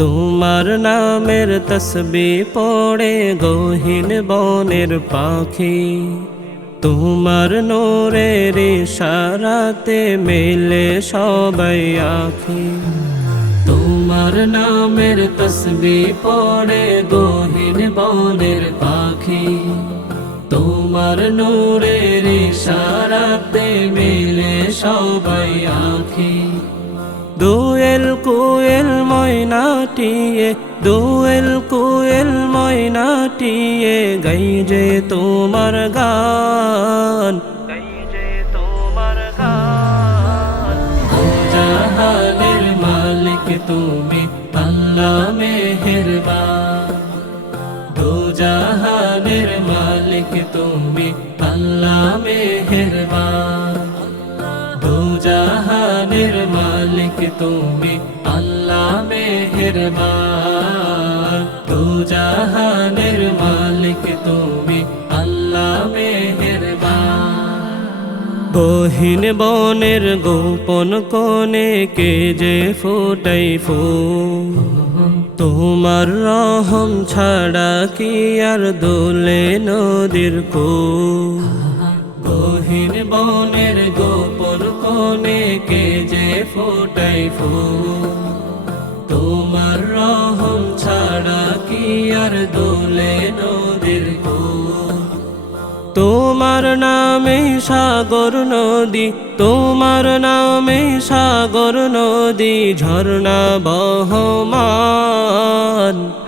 তোমার নামের তসবিহ পড়ে গহীন বনের পাখি, তোমার নূরের ইশারাতে মেলে সবাই আঁখি। তোমার নামের তসবিহ পড়ে গহীন বনের পাখি, তোমার নূরের ইশারাতে মেলে সবাই আঁখি। দোয়েল কোয়েল ময়নাটিয়ে, দোয়েল কোয়েল ময়নাটিয়ে গাই যে তোমার গান, গাই যে তোমার গান। দো জাহানের মালিক তুমি আল্লাহ মেহেরবান, দো জাহানের মালিক তুমি আল্লাহ মেহেরবান, দো জাহানের মালিক তুমি আল্লাহ মেহেরবান, দো জাহানের মালিক তুমি আল্লাহ মেহেরবান। গহীন বনের গোপন কোণে কে যে ফোটাই ফুল, তোমার রহম ছাড়া কি আর দোলে নদীর কূল। গহীন বনের গোপন কোণে কে যে ফোটাই ফুল, তোমার রহম ছাড়া কি আর দোলে নদীর কূল। তোমার নামে সাগর নদী, তোমার নামে সাগর নদী ঝর্ণা বহমান,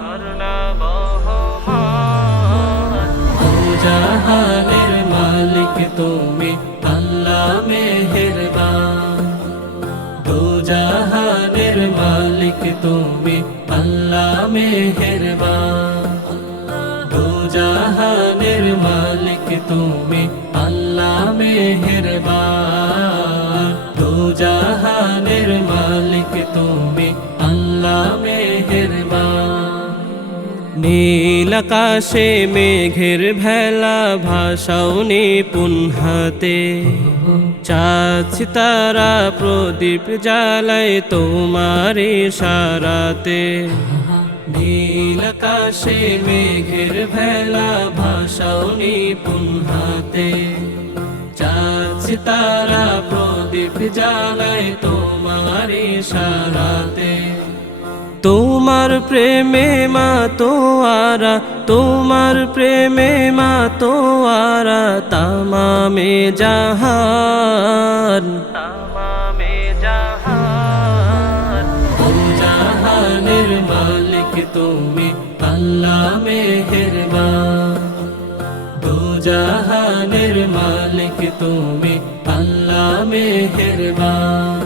ঝর্ণা বহমান। দো জাহানের মালিক তুমি আল্লাহ মেহেরবান, দো জাহানের মালিক তুমি আল্লাহ মেহেরবান, দো জাহানের মালিক তুমি আল্লাহ মেহেরবান, দো জাহানের মালিক তুমি আল্লাহ মেহেরবান। নীল আকাশে মেঘের ভেলা ভাসাও নিপুণ হাতে, চাঁদ সিতারা প্রদীপ জ্বালায় তোমার ইশারাতে। নীল আকাশে মেঘের ভেলা ভাসাও নিপুণ হাতে, চাঁদ সিতারা প্রদীপ জ্বালায় তোমার ইশারাতে। তোমার প্রেমে মাতোয়ারা, তোমার প্রেমে মাতোয়ারা তামামে জাহান, তামামে জাহান। দো জাহানের মালিক তুমি আল্লাহ মেহেরবান, দো জাহানের মালিক তুমি আল্লাহ মেহেরবান,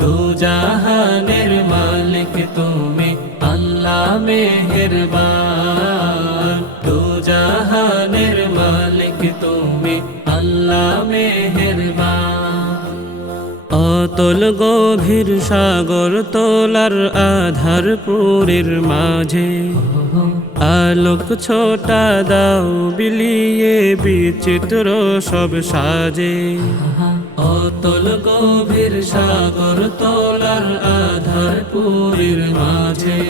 দো জাহানের মালিক তুমি আল্লাহ মেহেরবান, দো জাহানের মালিক তুমি আল্লাহ মেহেরবান। অতল গভীর সাগর তোলার আধার পুরীর মাঝে, আলোক ছোটা দাও বিলিয়ে বিচিত্র সব সাজে। অতল গভীর সাগর তোলার আধার পুরীর মাঝে,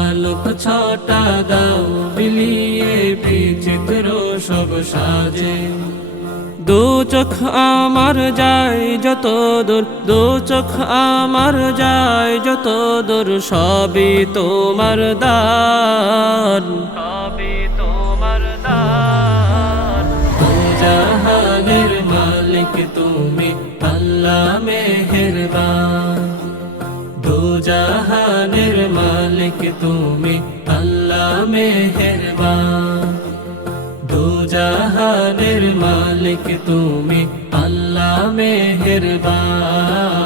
আলোক ছটা দাও বিলিয়ে বিচিত্র সব সাজে। দু চোখ আমার যায় যত দূর, দু চোখ আমার যায় যত দূর সবই তোমার দান, সবই তোমার দান। দো জাহানের মালিক তুমি আল্লাহ মেহেরবান, দো জাহানের মালিক তুমি আল্লাহ মেহেরবান, দো জাহানের মালিক তুমি আল্লাহ মেহেরবান,